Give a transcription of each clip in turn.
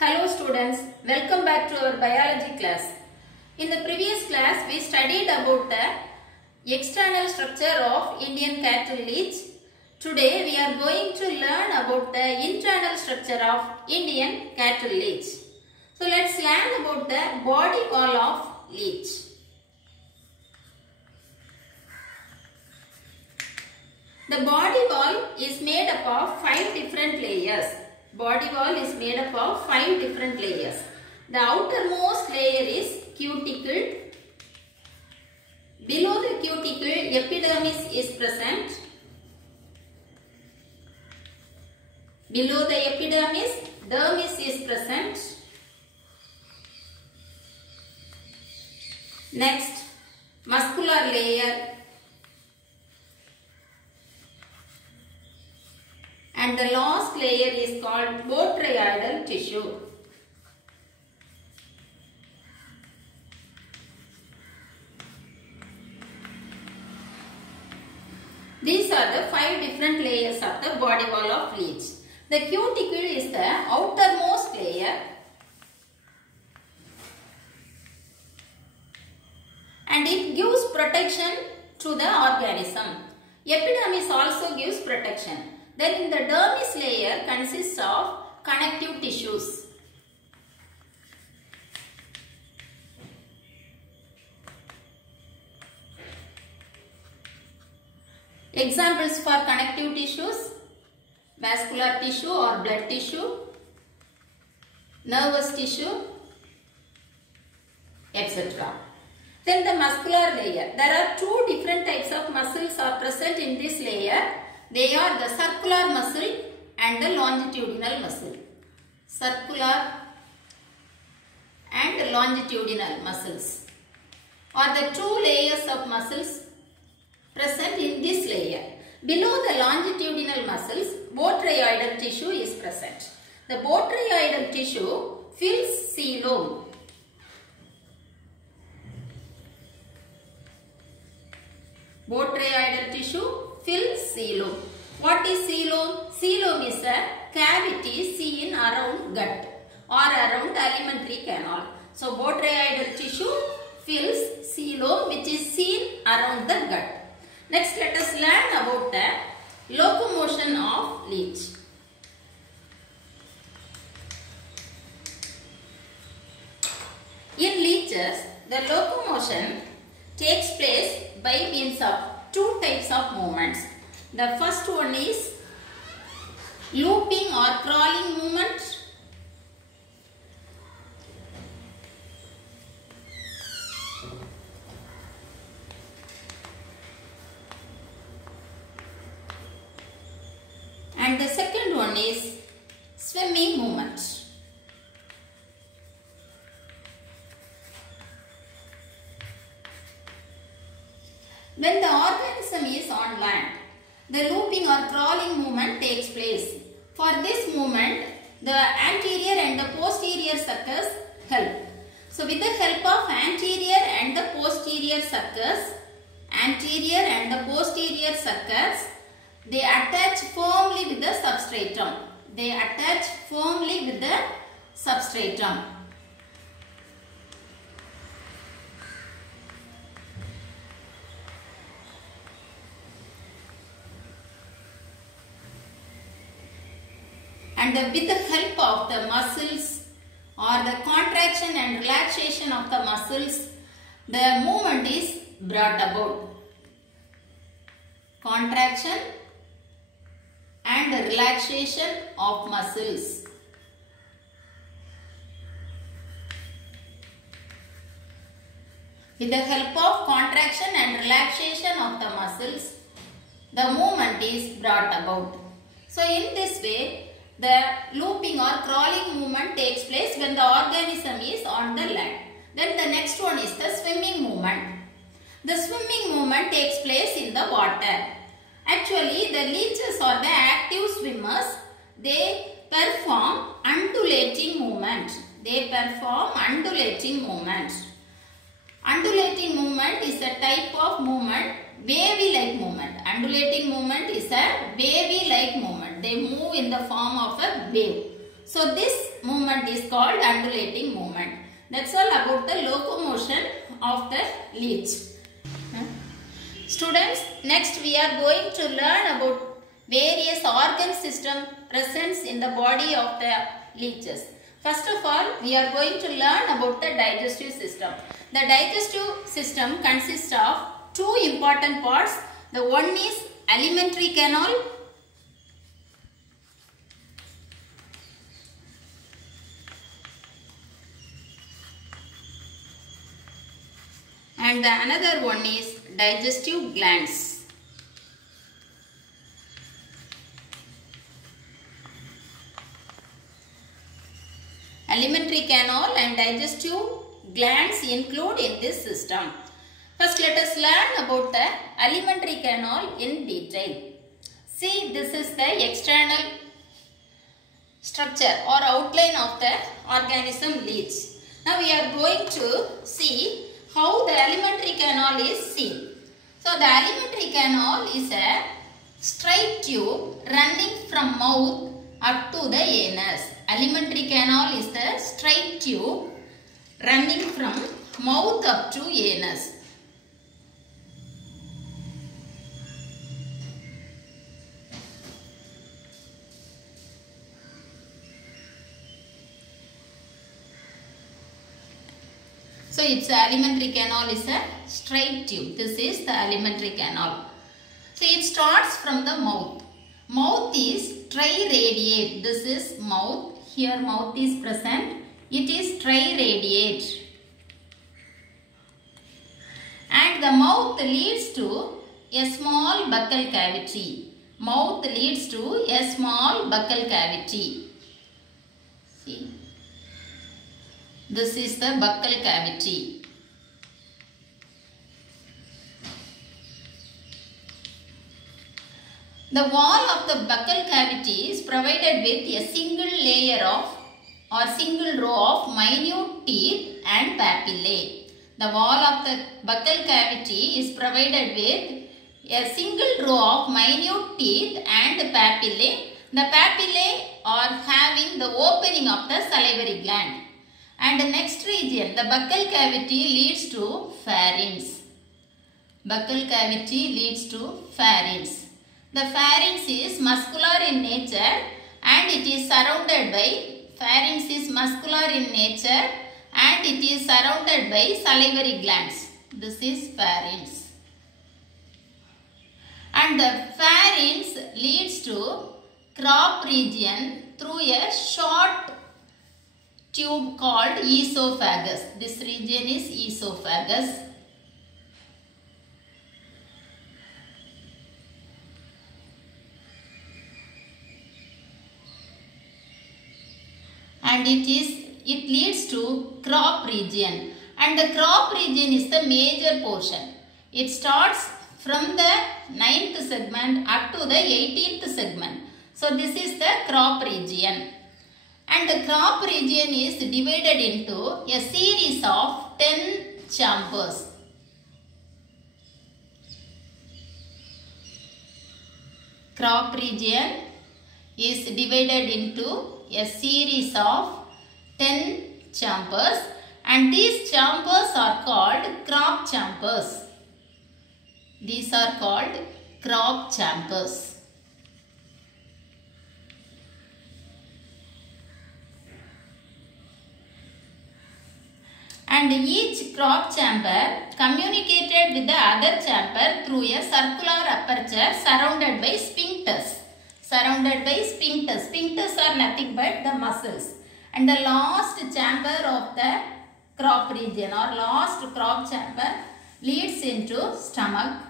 Hello students, welcome back to our biology class. In the previous class, we studied about the external structure of Indian cattle leech. Today, we are going to learn about the internal structure of Indian cattle leech. So, let's learn about the body wall of leech. The body wall is made up of 5 different layers. Body wall is made up of 5 different layers. The outermost layer is cuticle. Below the cuticle, epidermis is present. Below the epidermis, dermis is present. Next, muscular layer. And the last layer is called botryoidal tissue. These are the 5 different layers of the body wall of leech. The cuticle is the outermost layer. And it gives protection to the organism. Epidermis also gives protection. Then in the dermis layer consists of connective tissues. Examples for connective tissues: vascular tissue or blood tissue, nervous tissue, etc. Then the muscular layer. There are 2 different types of muscles are present in this layer. They are the circular muscle and the longitudinal muscle. Circular and longitudinal muscles are the 2 layers of muscles present in this layer. Below the longitudinal muscles, botryoidal tissue is present. The botryoidal tissue fills coelom. Botryoidal tissue fills coelom. What is coelom? Coelom is a cavity seen around gut or around alimentary canal. So, botryoidal tissue fills coelom, which is seen around the gut. Next, let us learn about the locomotion of leech. In leeches, the locomotion takes place by means of 2 types of movements. The first one is looping or crawling movement. And the second one is swimming movement. When the organism is on land, the looping or crawling movement takes place. For this movement, the anterior and the posterior suckers help. So, with the help of anterior and the posterior suckers, they attach firmly with the substratum. And with the help of the muscles or the contraction and relaxation of the muscles, the movement is brought about. Contraction and relaxation of muscles. With the help of contraction and relaxation of the muscles, the movement is brought about. So, in this way, the looping or crawling movement takes place when the organism is on the land. Then the next one is the swimming movement. The swimming movement takes place in the water. Actually, the leeches or the active swimmers, they perform undulating movement. Undulating movement is a type of movement, wavy-like movement. Undulating movement is a wavy-like movement. They move in the form of a wave. So this movement is called undulating movement. That's all about the locomotion of the leech. Students, next we are going to learn about various organ system present in the body of the leeches. First of all, we are going to learn about the digestive system. The digestive system consists of two important parts. The one is alimentary canal and the another one is digestive glands. Alimentary canal and digestive glands include in this system. First, let us learn about the alimentary canal in detail. See, this is the external structure or outline of the organism leech. Now, we are going to see how the alimentary canal is seen. So, the alimentary canal is a straight tube running from mouth up to the anus. Alimentary canal is the straight tube running from mouth up to anus. So its alimentary canal is a straight tube. This is the alimentary canal. So it starts from the mouth. Mouth is triradiate. This is mouth. Here mouth is present. It is triradiate. And the mouth leads to a small buccal cavity. Mouth leads to a small buccal cavity. See. This is the buccal cavity. The wall of the buccal cavity is provided with a single layer of or single row of minute teeth and papillae. The wall of the buccal cavity is provided with a single row of minute teeth and papillae. The papillae are having the opening of the salivary gland. And the next region, the buccal cavity leads to pharynx. Buccal cavity leads to pharynx. The pharynx is muscular in nature and it is surrounded by, pharynx is muscular in nature and it is surrounded by salivary glands. This is pharynx. And the pharynx leads to crop region through a short tube called esophagus. This region is esophagus. And it leads to crop region. And the crop region is the major portion. It starts from the 9th segment up to the 18th segment. So this is the crop region. And the crop region is divided into a series of 10 chambers. Crop region is divided into a series of 10 chambers and these chambers are called crop chambers. These are called crop chambers. And each crop chamber communicated with the other chamber through a circular aperture surrounded by sphincters. Sphincters are nothing but the muscles. And the last chamber of the crop region or last crop chamber leads into stomach.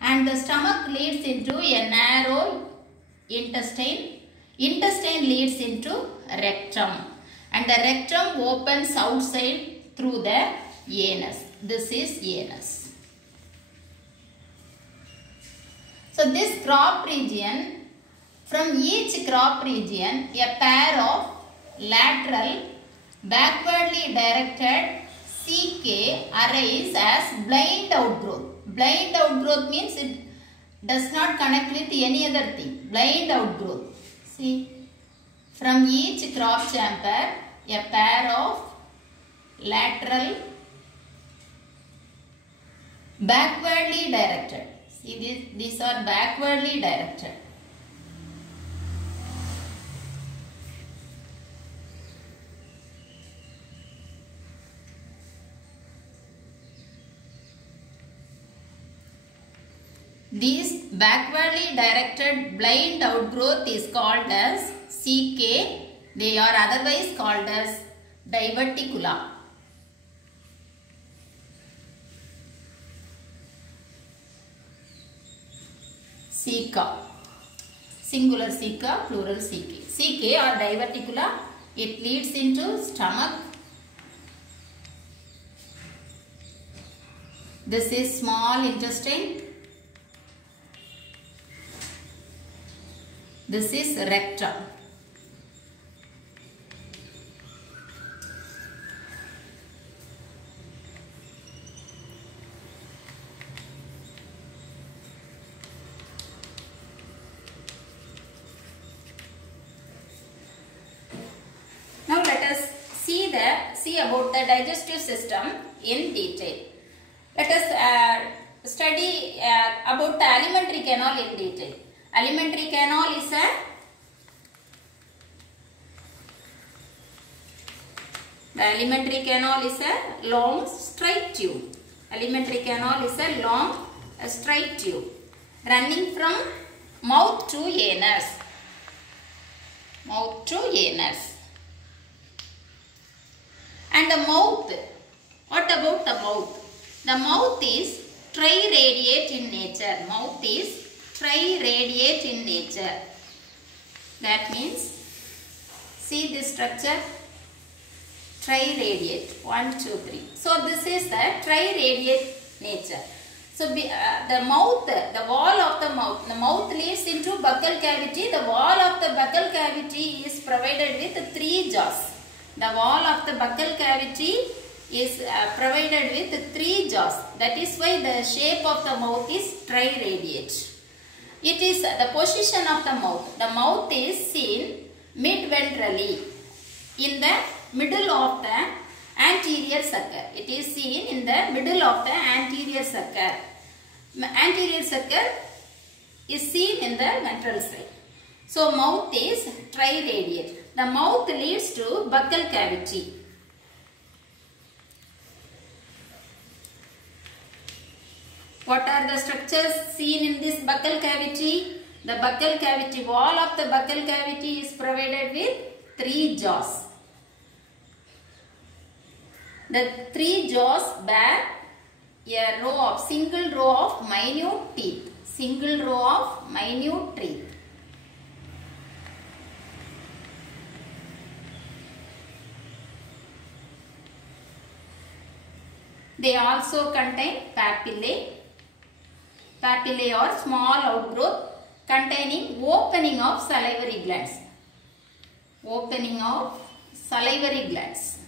And the stomach leads into a narrow intestine. Intestine leads into rectum. And the rectum opens outside through the anus. This is anus. So this crop region, from each crop region, a pair of lateral, backwardly directed CK arise as blind outgrowth. Blind outgrowth means it does not connect with any other thing. Blind outgrowth. See, from each crop chamber, a pair of lateral backwardly directed. See, these are backwardly directed. This backwardly directed blind outgrowth is called as CK. They are otherwise called as diverticula. Ceca. Singular ceca, plural CK. CK or diverticula. It leads into stomach. This is small intestine. This is rectum. Now let us see about the digestive system in detail. Let us study about the alimentary canal in detail. Alimentary canal is a long straight tube. Alimentary canal is a long straight tube running from mouth to anus. Mouth to anus. And the mouth. What about the mouth? The mouth is triradiate in nature. Mouth is triradiate in nature. That means, see this structure, triradiate, 1, 2, 3. So this is the triradiate nature. So the mouth, the wall of the mouth leads into buccal cavity. The wall of the buccal cavity is provided with 3 jaws. The wall of the buccal cavity is provided with 3 jaws. That is why the shape of the mouth is triradiate. It is the position of the mouth. The mouth is seen mid-ventrally in the middle of the anterior sucker. It is seen in the middle of the anterior sucker. Anterior sucker is seen in the ventral side. So mouth is triradiate. The mouth leads to buccal cavity. What are the structures seen in this buccal cavity? The buccal cavity, wall of the buccal cavity is provided with 3 jaws. The 3 jaws bear a single row of minute teeth. Single row of minute teeth. They also contain papillae. Papillae or small outgrowth containing opening of salivary glands. Opening of salivary glands.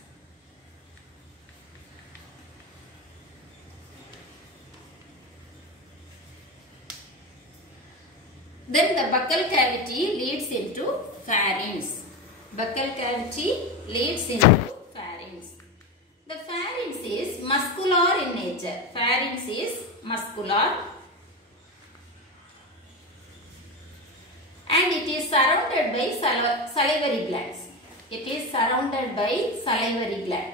Then the buccal cavity leads into pharynx. Buccal cavity leads into pharynx. The pharynx is muscular in nature. Pharynx is muscular. And it is surrounded by salivary glands. It is surrounded by salivary gland.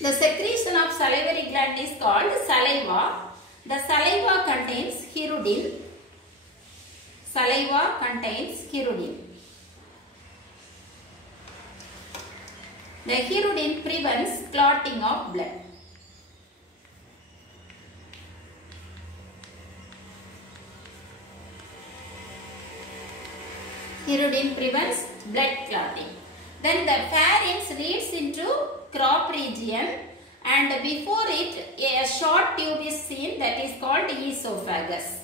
The secretion of salivary gland is called saliva. The saliva contains hirudin. Saliva contains hirudin. The hirudin prevents clotting of blood. Hirudin prevents blood clotting. Then the pharynx leads into crop region, and before it a short tube is seen that is called esophagus.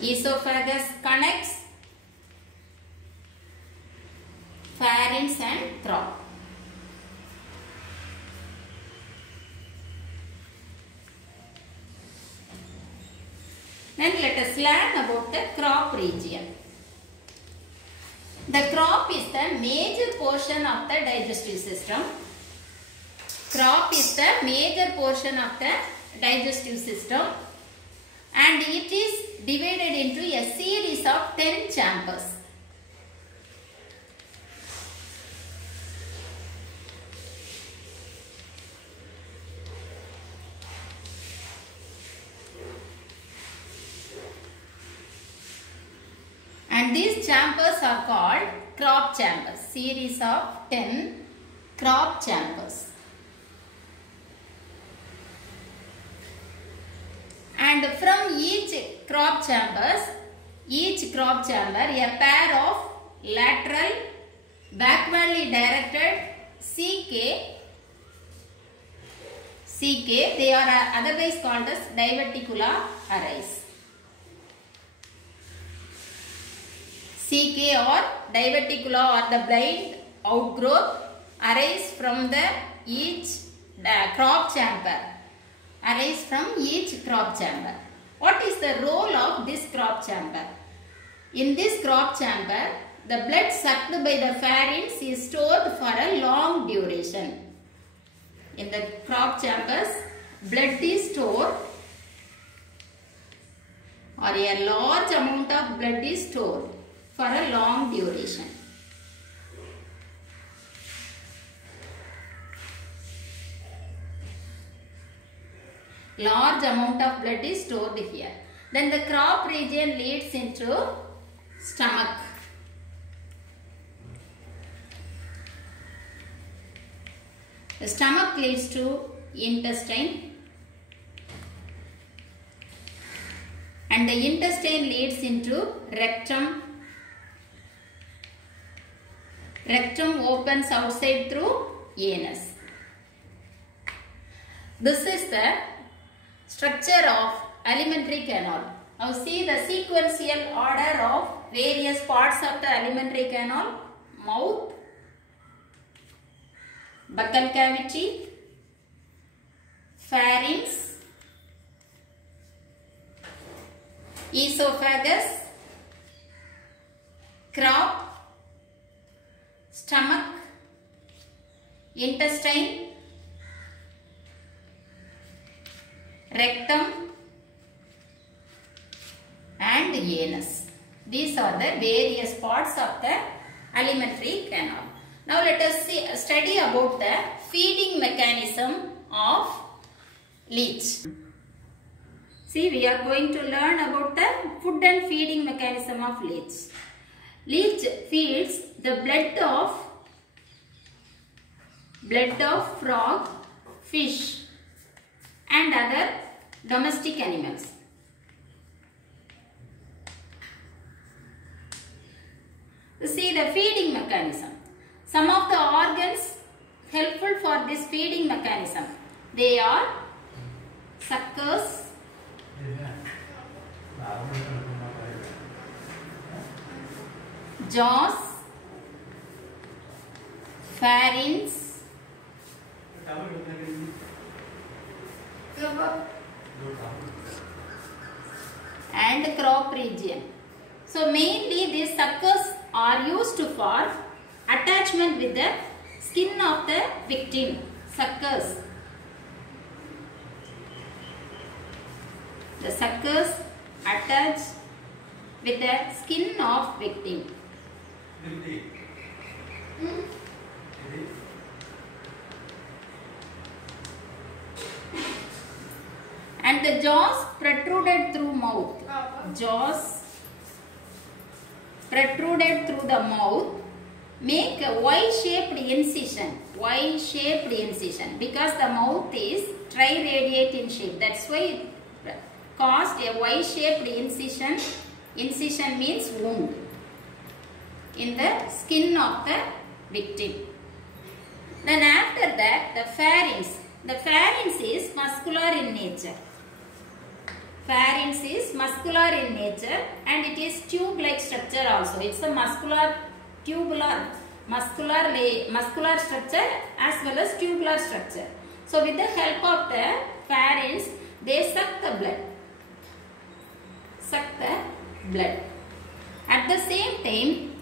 Esophagus connects pharynx and crop. Then let us learn about the crop region. The crop is the major portion of the digestive system. Crop is the major portion of the digestive system, and it is divided into a series of 10 chambers. And these chambers are called crop chambers. Series of 10 crop chambers. And from each crop chamber, a pair of lateral, backwardly directed CK, they are otherwise called as diverticula arrays. CK or diverticula or the blind outgrowth arise from each crop chamber. What is the role of this crop chamber? In this crop chamber, the blood sucked by the pharynx is stored for a long duration. In the crop chambers, blood is stored, or a large amount of blood is stored for a long duration. Large amount of blood is stored here. Then the crop region leads into stomach. The stomach leads to intestine, and the intestine leads into rectum. Rectum opens outside through anus. This is the structure of alimentary canal. Now see the sequential order of various parts of the alimentary canal. Mouth, buccal cavity, pharynx, esophagus, crop, stomach, intestine, rectum and anus. These are the various parts of the alimentary canal. Now let us study about the feeding mechanism of leech. See, we are going to learn about the food and feeding mechanism of leech. Leech feeds the blood of frog, fish and other domestic animals. See the feeding mechanism. Some of the organs helpful for this feeding mechanism, they are suckers, jaws, pharynx, and crop region. So mainly these suckers are used for attachment with the skin of the victim. Suckers. The suckers attach with the skin of victim. And the jaws protruded through mouth. Jaws protruded through the mouth make a Y-shaped incision. Y-shaped incision because the mouth is triradiate in shape. That's why it caused a Y-shaped incision. Incision means wound in the skin of the victim. Then after that, the pharynx. The pharynx is muscular in nature. Pharynx is muscular in nature and it is tube-like structure also. It's a muscular tubular muscular structure as well as tubular structure. So with the help of the pharynx, they suck the blood. At the same time,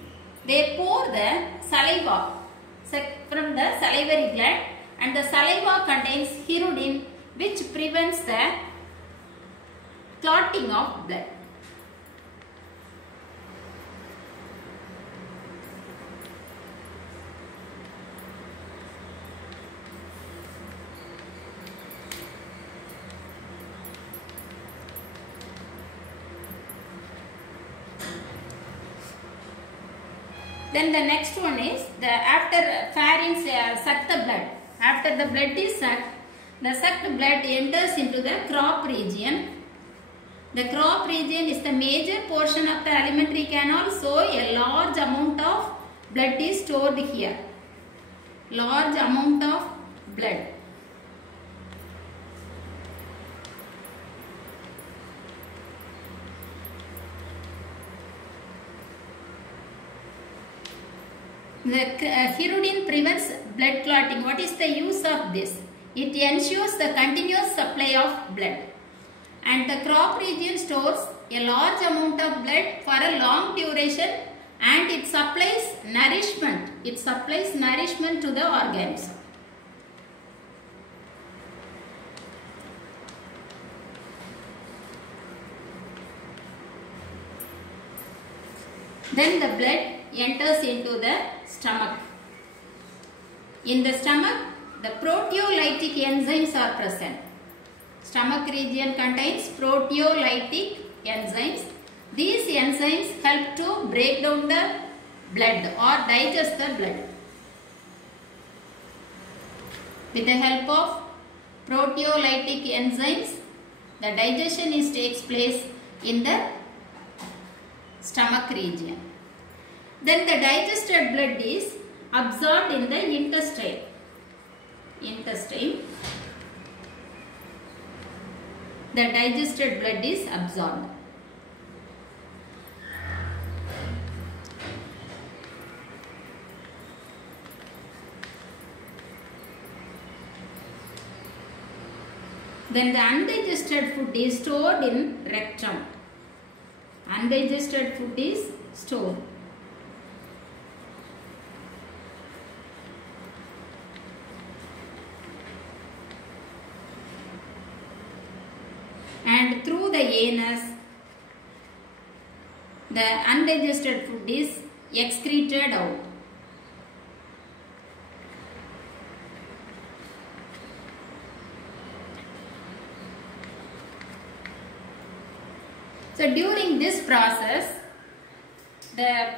they pour the saliva from the salivary gland, and the saliva contains hirudin, which prevents the clotting of blood. Then the next one is after pharynx suck the blood. After the blood is sucked, the sucked blood enters into the crop region. The crop region is the major portion of the alimentary canal, so a large amount of blood is stored here. Large amount of blood. The hirudin prevents blood clotting. What is the use of this? It ensures the continuous supply of blood. And the crop region stores a large amount of blood for a long duration, and it supplies nourishment. It supplies nourishment to the organs. Then the blood enters into the stomach. In the stomach, the proteolytic enzymes are present. Stomach region contains proteolytic enzymes. These enzymes help to break down the blood or digest the blood. With the help of proteolytic enzymes, the digestion takes place in the stomach region. Then the digested blood is absorbed in the intestine. The digested blood is absorbed. Then the undigested food is stored in rectum. Undigested food is stored. And through the anus, the undigested food is excreted out. So during this process, the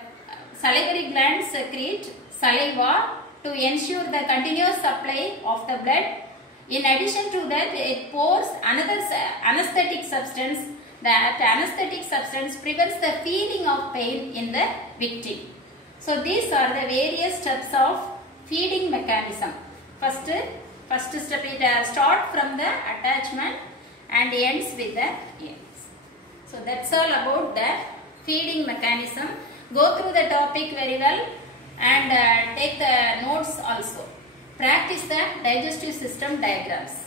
salivary glands secrete saliva to ensure the continuous supply of the blood. In addition to that, it pours another anesthetic substance. That anesthetic substance prevents the feeling of pain in the victim. So these are the various steps of feeding mechanism. First step, it starts from the attachment and ends with the ends. So that's all about the feeding mechanism. Go through the topic very well and take the notes also. Practice the digestive system diagrams.